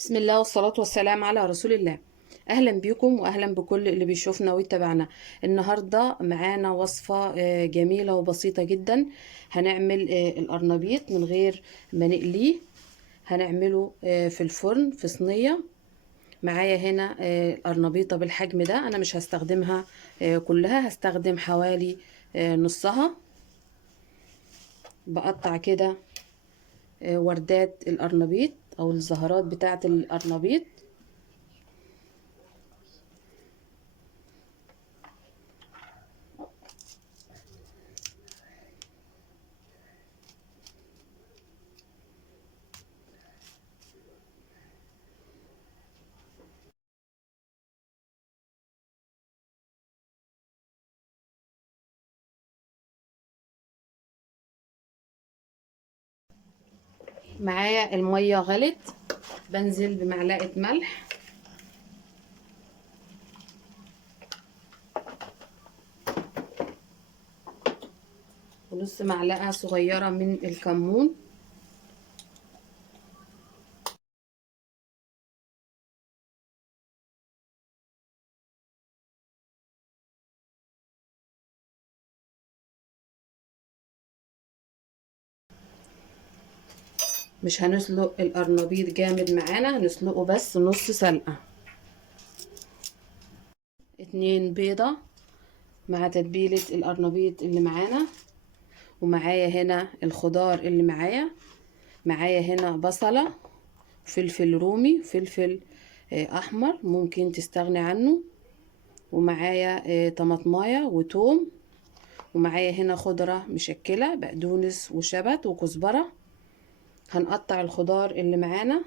بسم الله والصلاة والسلام على رسول الله. أهلا بكم وأهلا بكل اللي بيشوفنا ويتابعنا. النهاردة معانا وصفة جميلة وبسيطة جدا. هنعمل القرنبيط من غير ما نقليه. هنعمله في الفرن في صينية. معايا هنا القرنبيطة بالحجم ده، أنا مش هستخدمها كلها، هستخدم حوالي نصها. بقطع كده وردات القرنبيط أو الزهرات بتاعة القرنبيط. معايا المية غلت، بنزل بمعلقة ملح ونص معلقة صغيرة من الكمون. مش هنسلق القرنبيط جامد معانا، هنسلقه بس نص سلقة. 2 بيضة مع تتبيلة القرنبيط اللي معانا. ومعايا هنا الخضار اللي معايا هنا بصلة، فلفل رومي، فلفل احمر ممكن تستغني عنه. ومعايا طماطمايه وتوم. ومعايا هنا خضرة مشكلة، بقدونس وشبت وكزبرة. هنقطع الخضار اللي معانا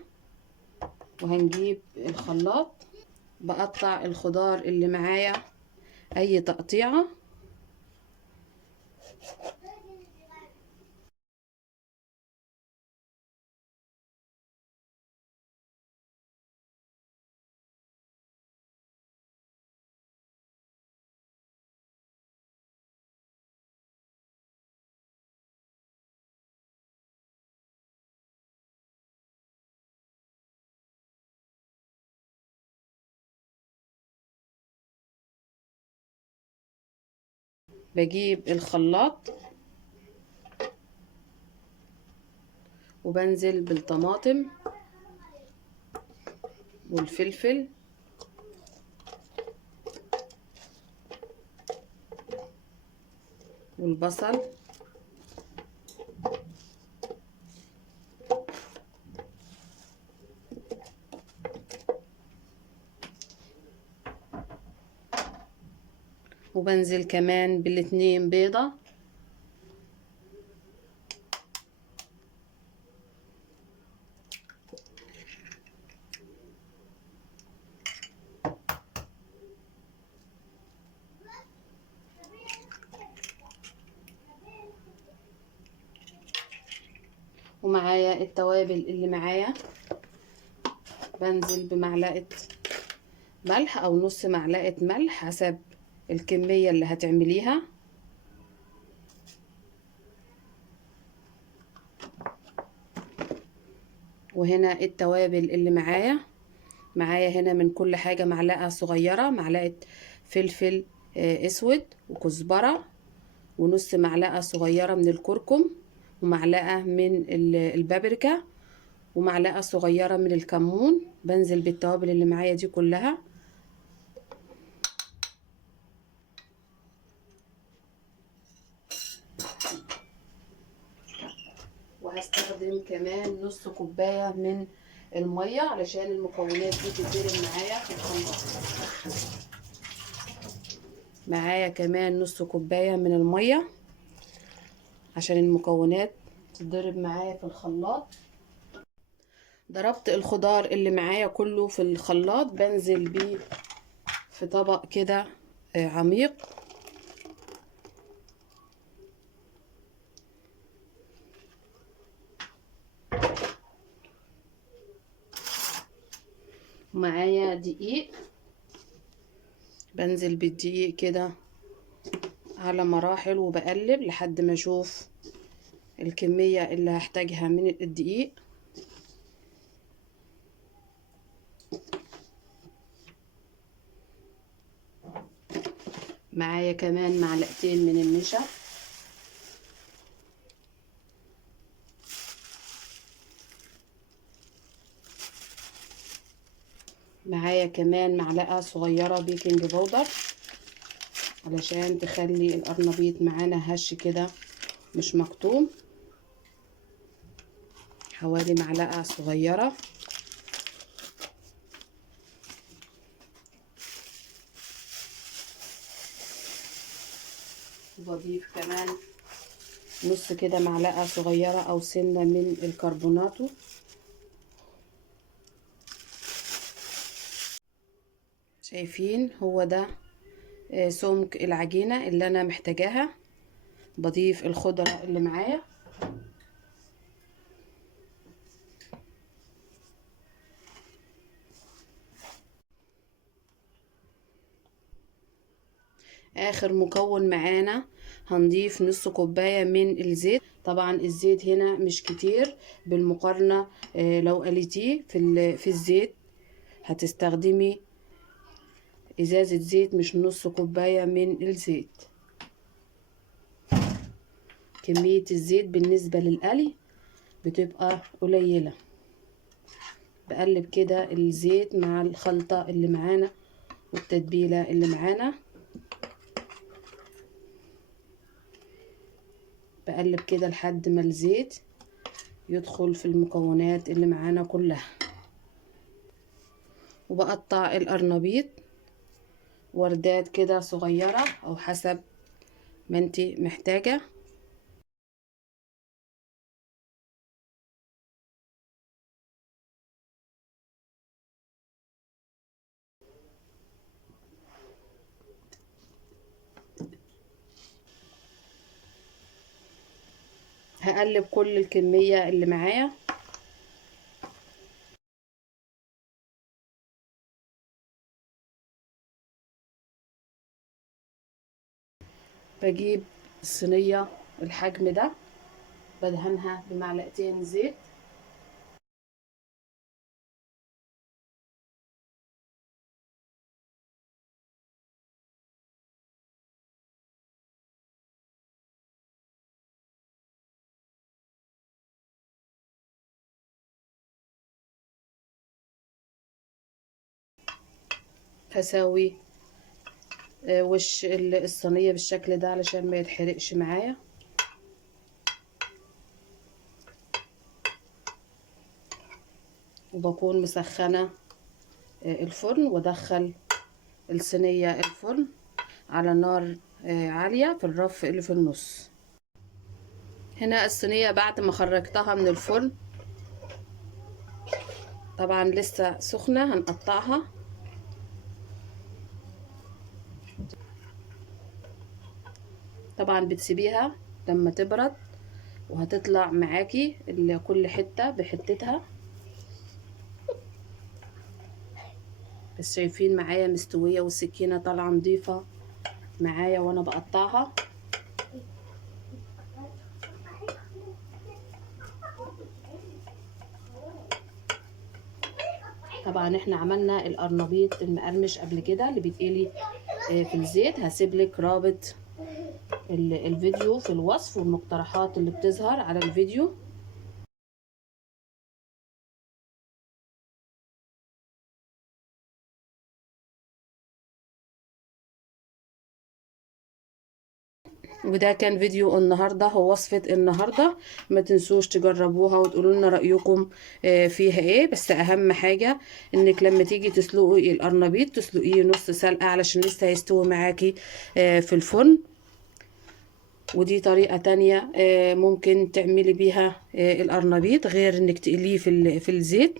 وهنجيب الخلاط. بقطع الخضار اللي معايا اي تقطيعة. بجيب الخلاط وبنزل بالطماطم والفلفل والبصل وبنزل كمان بالاتنين بيضة. ومعايا التوابل اللي معايا، بنزل بمعلقة ملح او نص معلقة ملح حسب الكمية اللي هتعمليها. وهنا التوابل اللي معايا هنا من كل حاجة معلقة صغيرة، معلقة فلفل اسود وكزبرة ونص معلقة صغيرة من الكركم ومعلقة من البابريكا ومعلقة صغيرة من الكمون. بنزل بالتوابل اللي معايا دي كلها. وهستخدم كمان نص كوباية من المية علشان المكونات دي تتضرب معايا في الخلاط. معايا كمان نص كوباية من المية عشان المكونات تتضرب معايا في الخلاط. ضربت الخضار اللي معايا كله في الخلاط، بنزل بيه في طبق كده عميق. معايا دقيق، بنزل بالدقيق كده على مراحل وبقلب لحد ما اشوف الكمية اللي هحتاجها من الدقيق. معايا كمان معلقتين من النشا، معايا كمان معلقة صغيرة بيكنج باودر علشان تخلي القرنبيط معانا هش كده مش مكتوم، حوالي معلقة صغيرة. وبضيف كمان نص كده معلقة صغيرة او سنة من الكربوناتو. شايفين هو ده سمك العجينة اللي انا محتاجاها. بضيف الخضرة اللي معايا، اخر مكون معانا هنضيف نص كوباية من الزيت. طبعا الزيت هنا مش كتير بالمقارنة، لو قليتيه في الزيت هتستخدمي ازازة زيت مش نص كوباية من الزيت. كمية الزيت بالنسبة للقلي بتبقى قليلة. بقلب كده الزيت مع الخلطة اللي معانا والتتبيلة اللي معانا، بقلب كده لحد ما الزيت يدخل في المكونات اللي معانا كلها. وبقطع القرنبيط وردات كده صغيرة او حسب ما انتي محتاجة. هقلب كل الكمية اللي معايا. بجيب الصينية الحجم ده، بدهنها بمعلقتين زيت، هساوي وش الصينية بالشكل ده علشان ما يتحرقش معايا. وبكون مسخنة الفرن، وادخل الصينية الفرن على نار عالية في الرف اللي في النص. هنا الصينية بعد ما خرجتها من الفرن طبعا لسه سخنة، هنقطعها. طبعا بتسيبيها لما تبرد وهتطلع معاكي كل حتة بحتتها. بس شايفين معايا مستوية والسكينة طالعة نضيفة معايا وانا بقطعها. طبعا احنا عملنا القرنبيط المقرمش قبل كده اللي بيتقلي في الزيت. هسيبلك رابط الفيديو في الوصف والمقترحات اللي بتظهر على الفيديو. وده كان فيديو النهارده، هو وصفة النهارده. ما تنسوش تجربوها وتقولوا لنا رأيكم فيها ايه. بس اهم حاجة انك لما تيجي تسلقي القرنبيط تسلقيه نص سلقة علشان لسه هيستوي معاكي في الفرن. ودي طريقة تانية ممكن تعملي بيها القرنبيط غير انك تقليه في الزيت.